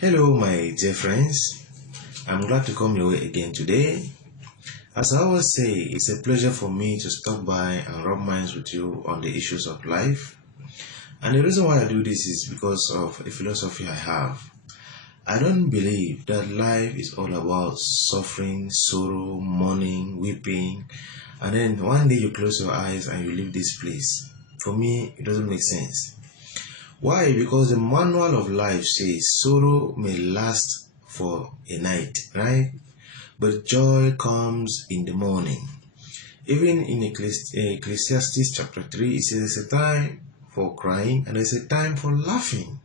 Hello, my dear friends. I'm glad to come your way again today. As I always say, it's a pleasure for me to stop by and rub minds with you on the issues of life. And the reason why I do this is because of a philosophy I have. I don't believe that life is all about suffering, sorrow, mourning, weeping, and then one day you close your eyes and you leave this place. For me, it doesn't make sense. Why? Because the manual of life says sorrow may last for a night, right? But joy comes in the morning. Even in Ecclesiastes chapter 3, it says there's a time for crying and there's a time for laughing.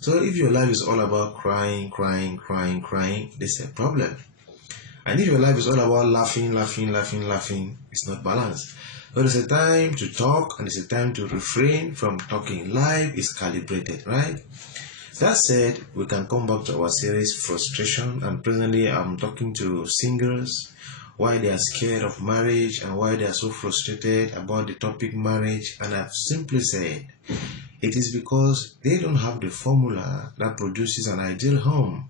So if your life is all about crying, there's a problem. And if your life is all about laughing, it's not balanced. So there's a time to talk and there's a time to refrain from talking. Life is calibrated, right? That said, we can come back to our series, Frustration, and presently I'm talking to singles, why they are scared of marriage and why they are so frustrated about the topic marriage. And I've simply said, it is because they don't have the formula that produces an ideal home.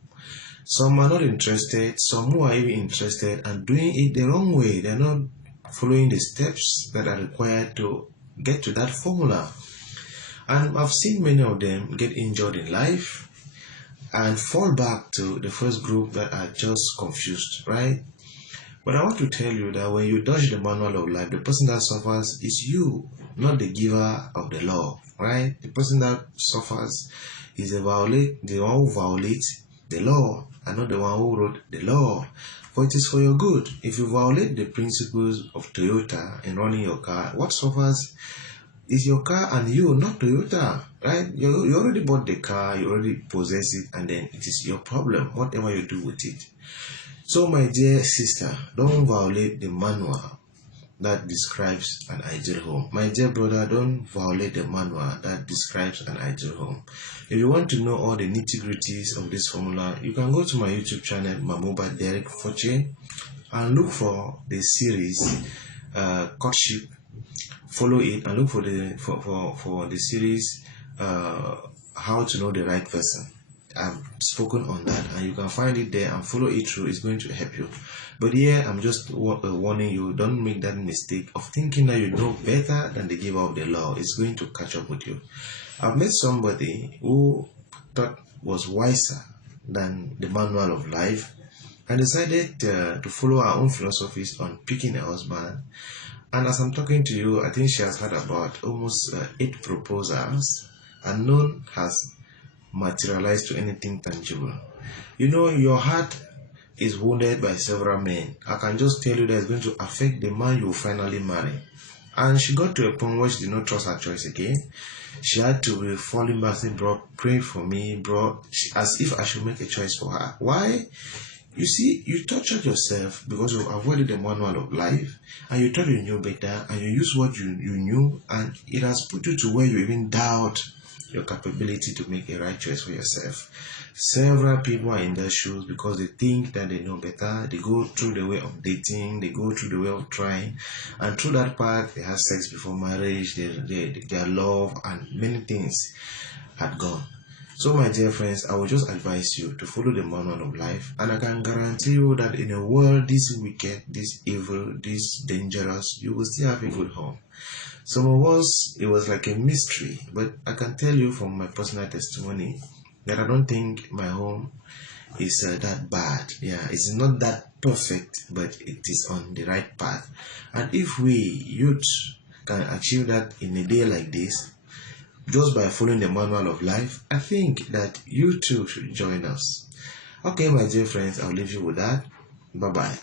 Some are not interested, some who are even interested and doing it the wrong way. They're not following the steps that are required to get to that formula. And I've seen many of them get injured in life and fall back to the first group that are just confused, right? But I want to tell you that when you dodge the manual of life, the person that suffers is you, not the giver of the law, right? The person that suffers is the one who violates the law and not the one who wrote the law. For it is for your good. If you violate the principles of Toyota in running your car, what suffers is your car and you, not Toyota, right? You already bought the car, you already possess it, and then it is your problem, whatever you do with it. So my dear sister, don't violate the manual that describes an ideal home. My dear brother, don't violate the manual that describes an ideal home. If you want to know all the nitty-gritties of this formula, you can go to my YouTube channel, Mamoba Derek Fortune, and look for the series Courtship. Follow it and look for the series How to Know the Right Person. I've spoken on that and you can find it there and follow it through. It's going to help you. But here I'm just warning you, don't make that mistake of thinking that you know better than the giver of the law. It's going to catch up with you. I've met somebody who thought was wiser than the manual of life and decided to follow her own philosophies on picking a husband. And as I'm talking to you, I think she has had about almost 8 proposals and none has materialized to anything tangible. You know, your heart is wounded by several men. I can just tell you that it's going to affect the man you will finally marry. And she got to a point where she did not trust her choice again. She had to be falling back saying, bro, pray for me, bro, as if I should make a choice for her. Why? You see, you tortured yourself because you avoided the manual of life and you thought you knew better and you used what you knew, and it has put you to where you even doubt your capability to make a right choice for yourself. Several people are in their shoes because they think that they know better. They go through the way of dating, they go through the way of trying, and through that part they have sex before marriage, their love and many things had gone. So my dear friends, I will just advise you to follow the manual of life, and I can guarantee you that in a world this wicked, this evil, this dangerous, you will still have a good home. Some of us, it was like a mystery, but I can tell you from my personal testimony that I don't think my home is that bad. Yeah, it's not that perfect, but it is on the right path. And if we youth can achieve that in a day like this, just by following the manual of life, I think that you too should join us. Okay, my dear friends, I'll leave you with that. Bye-bye.